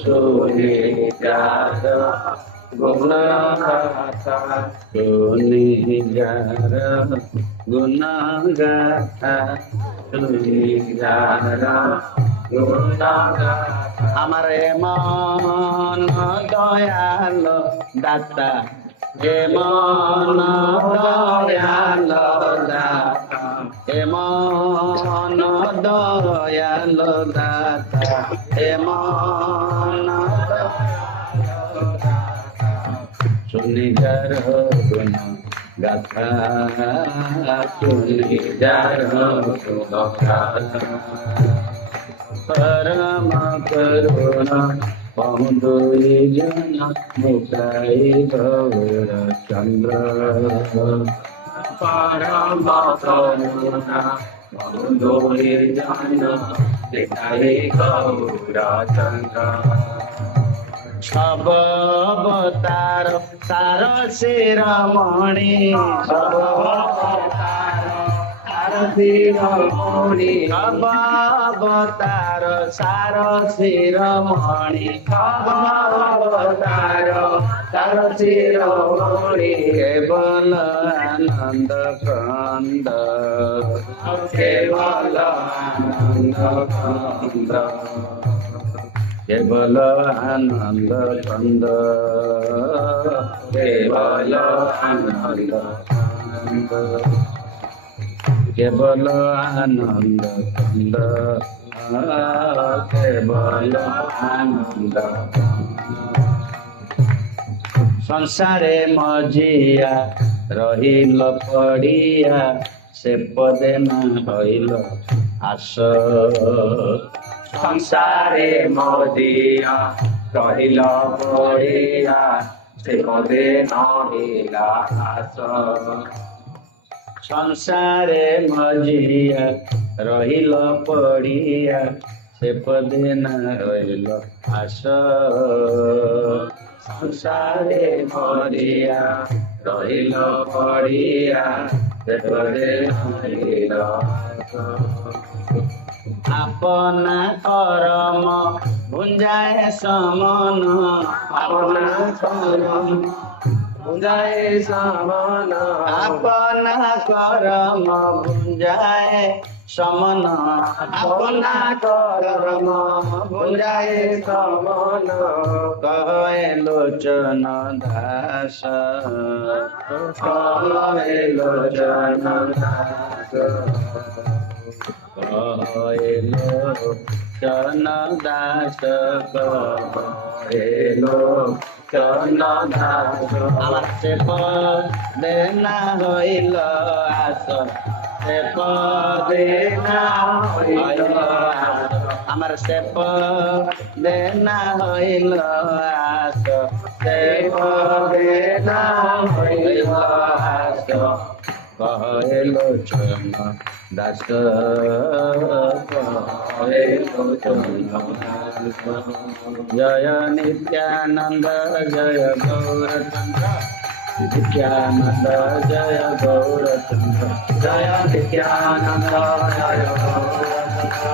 सुनिजार गुणगाथा सुनिजार गुणगाथा सुनिजार गुणगाथा हमारे मन दयाल दाता हे मन दयाल दाता हे मन दयाल दाता हे मन सुनिजार गुण गाथा सुनिजार गुण गाथा परम करुणा पहुँचोई जन मुकाई गौर चंद्र परम करुणा पहुँचोई जन मुकाई गौर चंद्र सब अवतार सार शिरोमणि सब अवतार सार शिरोमणि सब अवतार सार शिरोमणि सब अवतार सार शिरोमणि केवल आनंद कंद केवल आनंद कंद केवल आनंद कंद केवल आनंद कंद केवल आनंद कंद केवल आनंद संसारे मजिया रहिल पड़िया से पदे न हईल आस संसारे मजिया रहिल पड़िया से पदे न हईल आस संसारे मजिया रहिल पड़िया से पदे न हईल आस संसारे मजिया रहिल पड़िया से पदे न हईल आस अपना कर्म भुंजाए समन अपना कर्म भुंजाए समन अपना कर्म भुंजाए समन अपना कर्म भुंजाए समन कहे लोचन दास कहे लोचन दास कहेलो चन दास कहेलो चन दास से देना होइल आस से देना होइल आस हमार से देना होइल आस से देना होइल आस कहेलो चन दास कहेलो चन दास जय नित्यानंद जय गौरचंद्र नित्यानंद जय गौरचंद्र जय नित्यानंद जय गौरचंद्र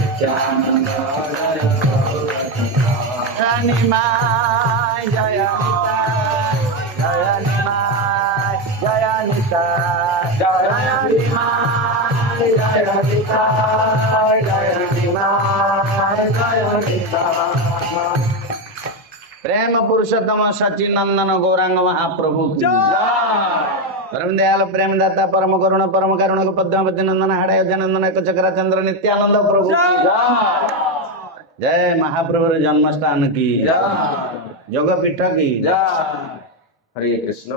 नित्यानंद जय गौरचंद्र निमाय जय निताय जय निताय जय निमाय जय निताय जय निमाय जय निताय प्रेम पुरुषोत्तम सचिनंदन गौरांग महाप्रभु परम दयाल प्रेम दाता परम करुण पद्मावती नंदन हाड़य जनंदन एक चक्र चंद्र नित्यानंद प्रभु जय महाप्रभु जन्मस्थान की जोगपीठ की हरे कृष्ण।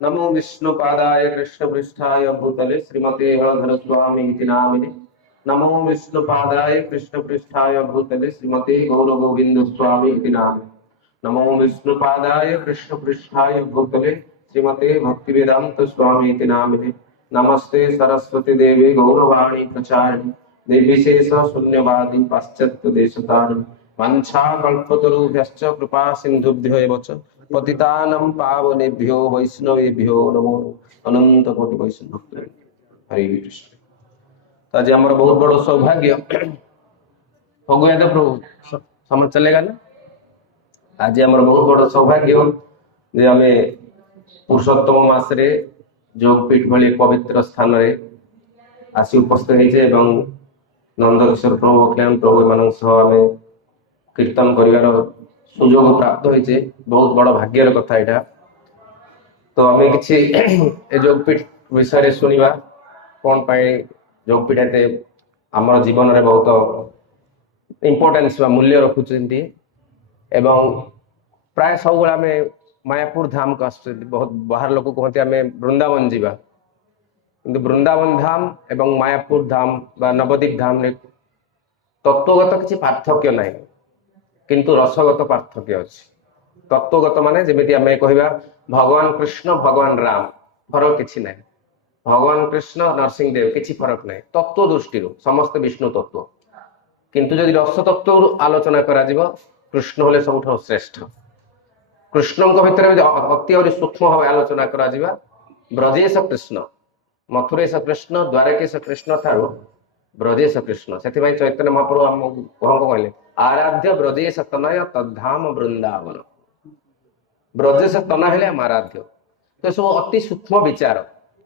नमो विष्णु पादाय कृष्ण पृष्ठाय भूतले श्रीमते हरधर स्वामी नामिने नमो विष्णु पादाय कृष्ण पृष्ठाय भूतले श्रीमते गौर गोविंद स्वामी नामिने नमो विष्णु पादाय कृष्ण पृष्ठाय भूतले श्रीमते भक्ति वेदांत स्वामी नामिने नमस्ते सरस्वती देवी गौरवाणी प्रचारिणी निर्विशेष शून्यवादी पाश्चात्य देशतारिणी वंशा कल्पतरुभ्यश्च कृपा सिंधुभ्यो एव च पतितानं पावनेभ्यो वैष्णवेभ्यो नमो अनंत कोटि वैष्णव हरे कृष्ण। आज आमर बहुत बड़ सौभाग्य हो गया तो प्रभु समझ चलेगा ना। आज आम बहुत बड़ सौभाग्य जे आम पुरुषोत्तम मासरे जोगपीठ भली पवित्र स्थान रे आसी उपस्थित होइछे एवं नंदकिशोर प्रभु कल्याण प्रभु एमान सह आम कीर्तन करिवार सुजोग प्राप्त होइछे। बहुत बड़ भाग्यर कथा एटा। तो आम किछि ए जोगपीठ विषय शुणा कौन पाई जोगपीठ एते आम जीवन में बहुत इम्पोर्टेंस वा मूल्य रखुचंती एवं प्राय सब आम मायापुर धाम को आस बहुत बाहर लोग कहते आम वृंदावन जीवा किंतु वृंदावन धाम एवं मायापुर धाम बा नवद्वीप धाम रे तत्वगत किसी पार्थक्य ना किंतु रसगत पार्थक्य अच्छी। तत्वगत माने जमीती आम कहवा भगवान कृष्ण भगवान राम फरक किसी ना भगवान कृष्ण नरसिंहदेव किसी फरक ना तत्व दृष्टि समस्त विष्णु तत्व किंतु जदि रस तत्व आलोचना करा कृष्ण होले सबुठ श्रेष्ठ। कृष्ण भितर अति सूक्ष्म भाव आलोचना करा ब्रजेश कृष्ण मथुरेश कृष्ण द्वारकेश कृष्ण ठारू ब्रजेश कृष्ण से चैतन्य महाप्रभु आम कौन कहले आराध्य ब्रजेश तनय तद्धाम वृंदावन ब्रजेश तना हेले आम आराध्य। तो सब अति सूक्ष्म विचार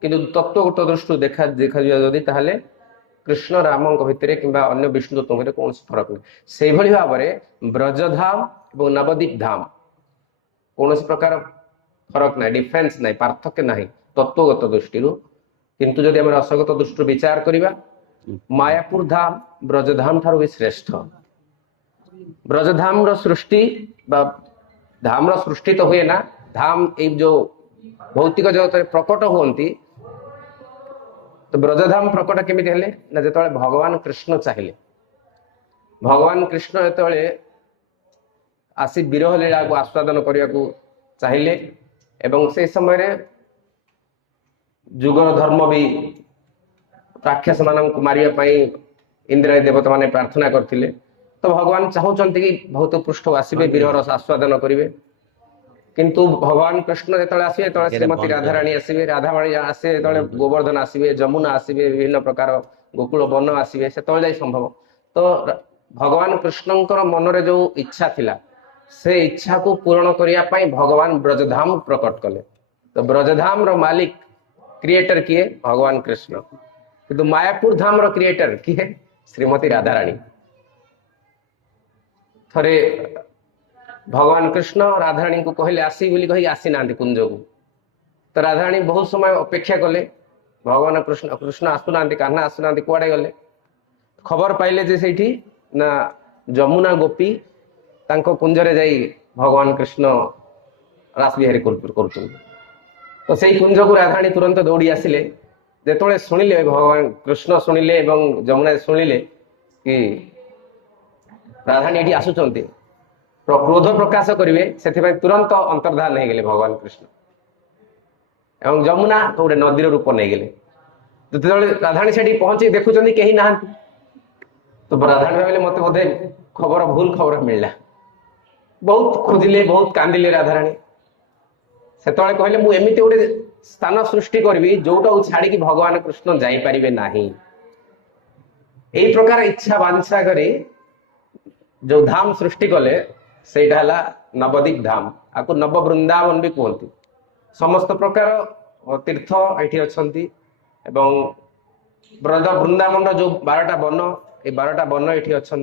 किंतु तत्वगत दृष्टि देखा देखा जदि ताहले कृष्ण राम भितर कि अन्य विष्णु तत्व भितर कौन फरक नहीं। से भाव में ब्रजधाम और नवद्वीप धाम कौन प्रकार फरक ना डिफरेन्स ना पार्थक्य ना तत्वगत दृष्टि किंतु जदि आम रसगत दृष्टि विचार करवा मायापुर धाम ब्रजधाम ठारू भी श्रेष्ठ। ब्रजधाम सृष्टि धाम सृष्टि तो हुए ना धाम ये जो भौतिक जगत प्रकट हुंती तो ब्रजधाम प्रकट केमी हेले ना जो भगवान कृष्ण चाहिए भगवान कृष्ण जो आसी विरह लीला को आस्वादन करने को चाहिए एवं से समय जुगर धर्म भी राक्षस मान मारे इंद्रादी देवता माने प्रार्थना करते तो भगवान चाहते कि बहुत पृष्ठ आसवे विरह आस्वादन करेंगे किंतु भगवान कृष्ण जो आसवे जो श्रीमती राधाराणी आसवे राधाराणी आसे जो गोवर्धन आसवे जमुना आसवे विभिन्न प्रकार गोकुल वन आसवे से संभव। तो भगवान कृष्णंकर मन रे जो इच्छा थिला से इच्छा को पूर्ण करने भगवान ब्रजधाम प्रकट कले। तो ब्रजधाम रो मालिक क्रिएटर किए भगवान कृष्ण किंतु मायापुर धाम रो क्रिएटर किए श्रीमती राधाराणी। थरे भगवान कृष्ण राधाराणी को कहले आसी बोली कही आसी ना कुंज को तो राधाराणी बहुत समय अपेक्षा कले भगवान कृष्ण कृष्ण आसुना कान्हा आसुना कुआड़े गले खबर पाइले जे सेठी ना जमुना गोपी तांको कुंजरे जाई भगवान कृष्ण रास बिहारी कर तो से कुंज को राधाराणी तुरंत दौड़ी आसिले जेतोले सुनिले भगवान कृष्ण सुनिले एवं जमुना सुनिले कि राधाराणी एठी आसुचंती क्रोध प्रकाश करेंगे से तुरंत अंतर्धान नहीं गले भगवान कृष्ण एवं जमुना तो गोटे नदीर रूप नहीं गले। जो राधाराणी से पहुंची देखुं कहीं ना तो राधाराणी भाविले मत बोधे खबर भूल खबर मिलला बहुत खोजिले बहुत कांदिले राधाराणी से कहले मु एमती गोटे स्थान सृष्टि करी जोटा छाड़ी भगवान कृष्ण जापारे ना यही प्रकार इच्छा वांछा करी जो धाम सृष्टि कले से नवद्वीप धाम आपको नव वृंदावन भी कहते समस्त प्रकार तीर्थ ये अच्छा ब्रज वृंदावन जो 12टा वन ये 12टा वन ये अच्छा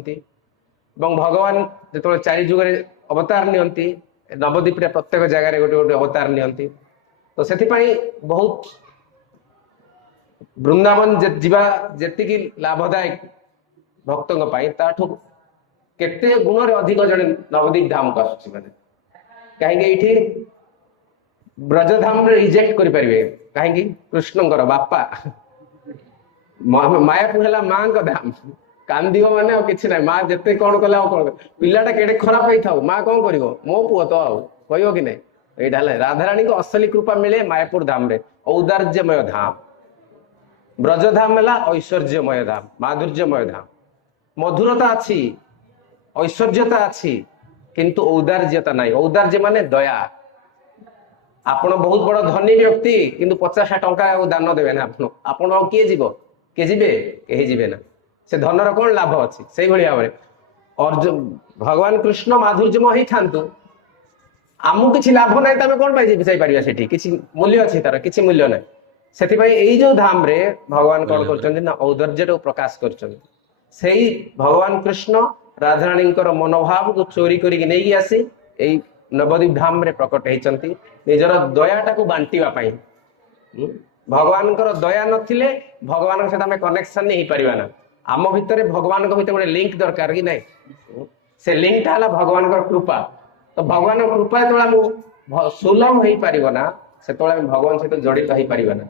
भगवान जो चारि जुगे अवतार नियंती नवद्वीप प्रत्येक जगह गोटे गोटे अवतार नियंती तो से बहुत वृंदावन जीवा जी लाभदायक भक्तों केते गुण अधिक जड़े नवद्वीप धाम को आसुची माने कहीं ब्रजधाम रिजेक्ट करें कहीं कृष्णकर बापा मायापुर है माँ का धाम कांदी माने किसी ना माँ जिते कौन कला कौन पिलाटा केड़े खराब होई थाउ माँ कौन कर मो पुओ तो कह कि नहीं यहाँ राधाराणी को असली कृपा मिले मायापुर धाम रे औदार्यमय धाम ब्रजधाम है ऐश्वर्यमय धाम माधुर्यमय धाम मधुरता अच्छी ऐश्वर्यता अच्छी किंतु औदार्यता नहीं। औदार्य माने दया आपण बहुत बड़ धनी व्यक्ति किंतु 50 टंका दान देवे ना आपण किए जीव किए जीवे कहीं जीवे ना से धनर कौन लाभ अच्छी से भाव में भगवान कृष्ण माधुर्यमय ही थांतु आमु किछि लाभ नाही तमे कोन पाइ जाई परिया सेठी किछि मूल्य अछि तार किछि मूल्य नाही सेति भाई एई जो धाम रे भगवान कोन करचंदी ना औदर्य रो प्रकाश करचंदी सेई भगवान कृष्ण राधाराणींकर मनोभाव को चोरी करी नहीं आसी एई नवद्वीप धाम रे प्रकट हेचंती निजर दयाटा को बांटीवा पाई भगवान दया नथिले भगवान सहित आम कनेक्शन नहीं पारिबा ना आम भितर भगवान भितर गोटे लिंक दरकार कि नहीं से लिंक है भगवान कृपा तो भगवान कृपा जो सुलभ हो पार ना से भगवान सहित जड़ित हो पार ना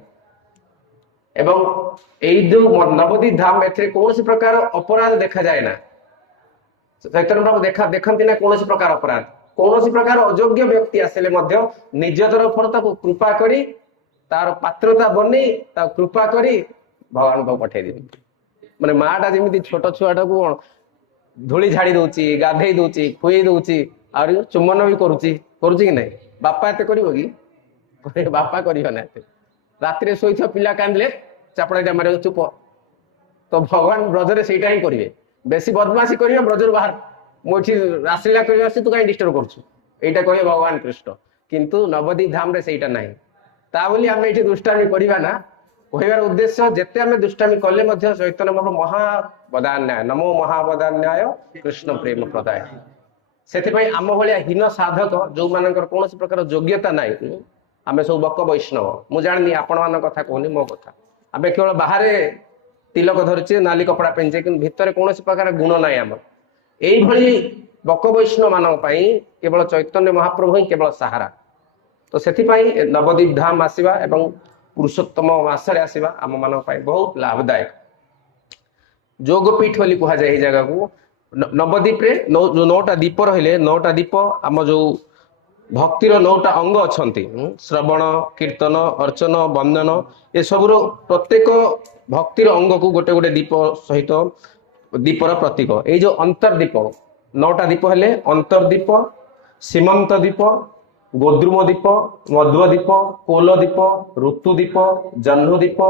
एवं यही जो नवद्वीप धाम ए कौन प्रकार अपराध देखा जाए ना चैतन्य प्रभु देखती ना कौन प्रकार अपराध कौन प्रकार अयोग्य व्यक्ति आसिले निज तरफ कृपा करी तार पात्रता बनी कृपा करी भगवान को पठे देवी माने माटा जमी छोट छुआटा को धूली झाड़ी दौची गाधे दौची खुई दौची और चुम्बन भी करुची कि नहीं बापा एत कर बापा कर राति शोथ पिला कांदिले चापड़ा मारे चुप तो भगवान ब्रजरे सेटा ही करेंगे बेसी बदमाशी करेंगे ब्रजर बाहर मुझे रासलीला कर तू कहीं डिस्टर्ब करा कहे भगवान कृष्ण किंतु नवद्वीप धाम रे सेटा नहीं ता बोली आम ये दुष्टामी करवा ना कहबार उद्देश्य जिते आम दुष्टामी कले चैतन्य महाप्रभु महावदान्याय नमो महावदान्याय कृष्ण प्रेम प्रदाय से आम भाया हीन साधक जो मान कौन प्रकार योग्यता ना आम सब बक वैष्णव मुझे जानी आपण मान कथा कहनी मो कथा आम केवल बाहर तिलक धरुचे नाली कपड़ा पिंधे कि भितर कौन प्रकार गुण ना आम यही बक वैष्णव मान केवल चैतन्य महाप्रभु ही केवल सहारा तो से नवद्वीप धाम आसवा एवं पुरुषोत्तम मासरे आसवा आम मान बहुत लाभदायक जोगपीठ बोली कह जाए जगह को नवद्वीप रे जो 9टा दीप रहिले 9टा दीप आम जो भक्तिर 9टा अंग अच्छा श्रवण कीर्तन अर्चन बंदन ये सब प्रत्येक भक्तिर अंग को गोटे गोटे दीप सहित दीपर प्रतीक ये जो अंतर्दीप 9टा दीप हेले अंतर्दीप सीमंत दीप गोद्रुम दीप मध्व दीप कोल दीप ऋतु दीप जह्नु दीप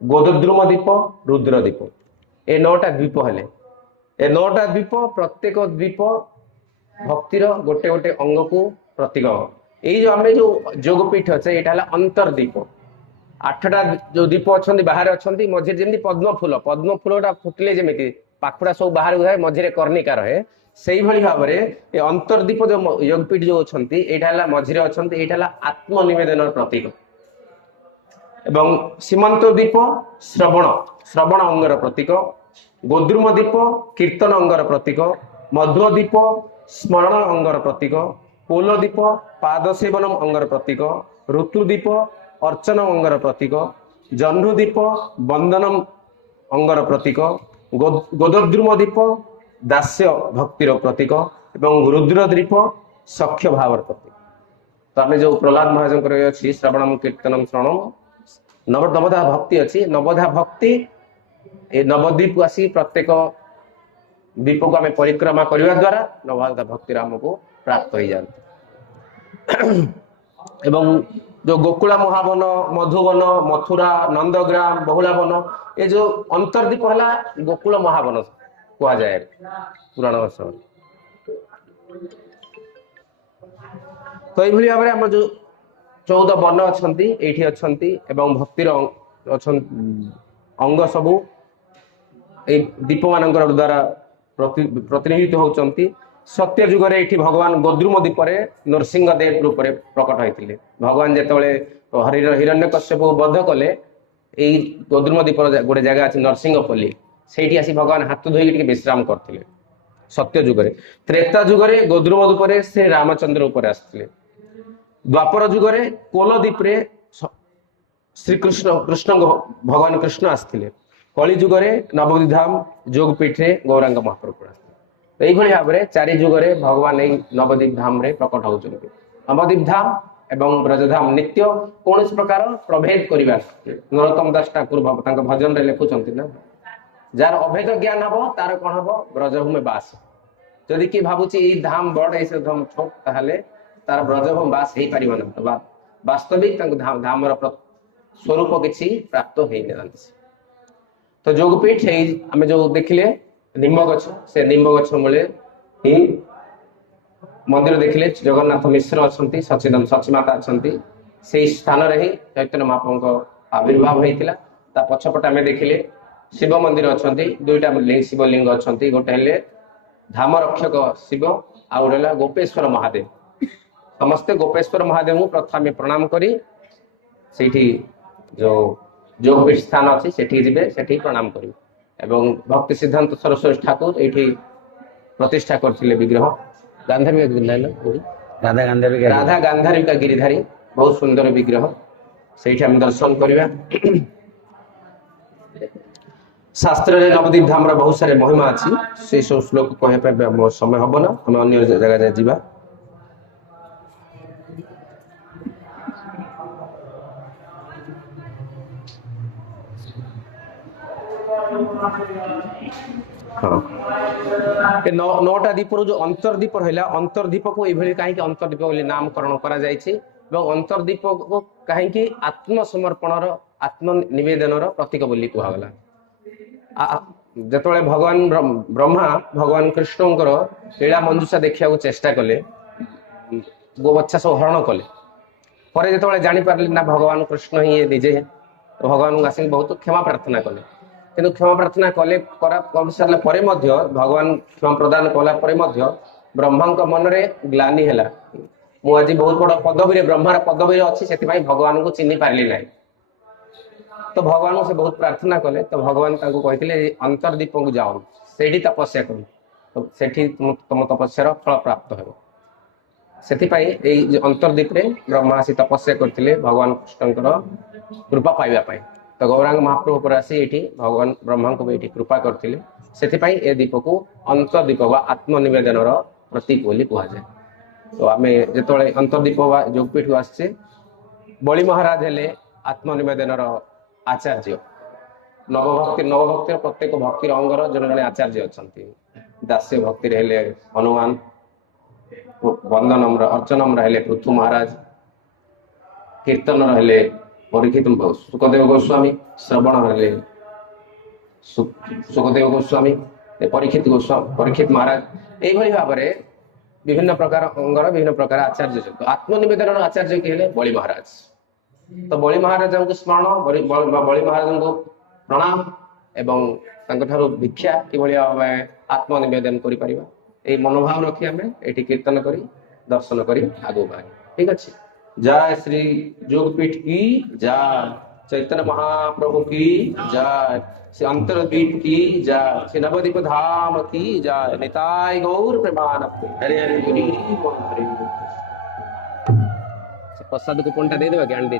गोद्रुम दीप रुद्र दीप ये 9टा द्वीप हेले ए 9टा द्वीप प्रत्येक द्वीप भक्तिर गोटे गोटे अंग को प्रतीक यही जो आम जो जोगपीठ अच्छे यहाँ अंतर्दीप 8टा जो दीप अच्छा बाहर अच्छा मझे जमी पद्म फूलटा फुटिले जमी पाखुड़ा सब बाहर हुए मझे कर्णिका रहे से भाव में अंतर्दीप जो योगपीठ जो अच्छा यहाँ मझे अच्छा यहाँ आत्मनिवेदन प्रतीक एवं सीमंत दीप श्रवण अंगर प्रतीक गोद्रुम दीप कीर्तन अंगर प्रतीक मध्व दीप स्मरण अंगर प्रतीक कोल दीप पाद सेवनम अंगर प्रतीक ऋतु दीप अर्चन अंगर प्रतीक जह्नु दीप बंदनम अंगर प्रतीक गोदद्रुम दीप दास्य भक्तिर प्रतीक एवं रुद्र दीप सख्य भाव प्रतीक तो आम जो प्रहलाद महाराज अच्छी श्रवणम कीर्तनम श्रवणम नवधा भक्ति अच्छी नवधा भक्ति ए नवद्वीप आसी प्रत्येक द्वीप को आम परिक्रमा करने द्वारा नवधा भक्ति आमको प्राप्त हो जाती एवं जो गोकुला महावन मधुवन मथुरा नंदग्राम बहुलावन ये जो अंतर्दीप है गोकुल महावन कह जाए पुराण वर्ष तो यही भाव में आम जो 14 वन अच्छा ये अच्छा एवं भक्तिर अंग सबू दीप मान द्वारा प्रतिनिधित्व होती सत्य जुगरे ये भगवान गोद्रुम दीपरे नरसिंह देव रूप में प्रकट होते भगवान जिते हिरण्यकश्यप बध कले यही गोद्रुम दीपर गोटे जगह अच्छी नरसिंहपल्ली से आसी भगवान हाथ धोई विश्राम करते सत्य जुगरे त्रेता जुगरे गोद्रुम दीपरे से रामचंद्र उपर आसते द्वापर जुगरे कोलदीप्रे श्रीकृष्ण कृष्ण भगवान कृष्ण आसते कली जुगरे नवद्वीप धाम जोगपीठ गौरांग महाप्रभु आसते यही भाव में 4 जुगरे भगवान यही नवद्वीप धाम रे प्रकट होती नवद्वीप धाम एवं ब्रजधाम नित्य कौन प्रकार प्रभेद करवा नरोत्तम दास ठाकुर भजन रे लिखुंट ना जार अभेद ज्ञान हम तार कौन हम ब्रजभूमि बास जदि किए भावुची धाम बड़ ये धाम छोट ताहले तार ब्रजभूमि बास हो पार वास्तविक धामर स्वरूप किसी प्राप्त हो तो जोगपीठ आम जो देखिले निम्ब गछ से निम्ब गछ मूले ही मंदिर देखिले जगन्नाथ मिश्र अच्छा सचिदान सचीमाता अच्छा से स्थान रे ही चैतन्य महाप्रभु आविर्भाव होता ता पछपटे आम देखिले शिव मंदिर अच्छा दुईटा शिवलिंग अच्छा गोटे हेले धाम रक्षक शिव आउ रहा गोपेश्वर महादेव समस्ते गोपेश्वर महादेव को प्रथम प्रणाम करी सेठी जो जोगपीठ स्थान अच्छी सेठी जीवे सेठी प्रणाम करी एवं भक्ति सिद्धांत सरस्वती ठाकुर ये प्रतिष्ठा करथिले विग्रह राधा गांधारी का गिरिधारी बहुत सुंदर विग्रह से दर्शन करवा शास्त्र रे नवदीप धाम रा बहुत सारे महिमा अच्छी से सब श्लोक कह समय हम ना हम अन्य जगह जाए जीवा हाँ नौटा दीप जो अंतर्दीप रहा अंतर्दीप को ये कहीं अंतर्दीप नामकरण करा अंतर्दीप को कहीं आत्मसमर्पण आत्मनिवेदन प्रतीक बोली कहगला जिते भगवान ब्रह्मा भगवान कृष्णकर लीला मंजुषा देखा चेष्टा कले गोबच्छा सब हरण कले पर जो जापारे ना भगवान कृष्ण ही निजे भगवान आसिक बहुत क्षमा प्रार्थना कले किंतु क्षमा प्रार्थना कले कर सारा भगवान क्षमा प्रदान कला ब्रह्मा मन में ग्लानि है मुझे बहुत बड़ पदवी ब्रह्मार पदवी अच्छी से भगवान को चिन्ह पार्ली ना तो भगवान से बहुत प्रार्थना कले तो भगवान कहते अंतर्दीप को जाओ से तपस्या कर तो सेठी तुम तपस्यार फल प्राप्त हो से अंतर्दीप रे ब्रह्मा आसी तपस्या करते भगवान कृष्ण कृपा पाइबा तो गौरांग महाप्रभु पर आसी ये भगवान ब्रह्मा को भी कृपा करते से दीप को अंतर्दीप व आत्मनिवेदन प्रतीक बोली कहुए तो आम जो अंतर्दीप व जोगपीठ को आसचे बलि महाराज हेले आत्मनिवेदन आचार्य नवभक्ति प्रत्येक भक्तिर अंगर जन जन आचार्य अच्छा दास्य भक्ति हेले हनुमान वंदनम अर्चनम हेले पृथु महाराज कीर्तन हेले परीक्षित सुखदेव गोस्वामी श्रवण हेले सुखदेव गोस्वामी परीक्षित महाराज यही भाव में विभिन्न प्रकार अंगर विभिन्न प्रकार आचार्य आत्मनिवेदन आचार्य किए बलि महाराज तो बलि महाराज को स्मरण बलि महाराज को प्रणाम एवं भिक्षा कि आत्मनिवेदन कर मनोभाव रखी आम ये कीर्तन कर दर्शन कर आगे बाहर ठीक अच्छे जय श्री जोगपीठ की जय चैतन्य महाप्रभु की जय श्री अंतर्दीप की जय श्री नवदीप धाम की जय निताय गौर प्रेमानंद हरे हरे हरि बोल हरि बोल प्रसाद को कोनटा दे देबा ज्ञान दे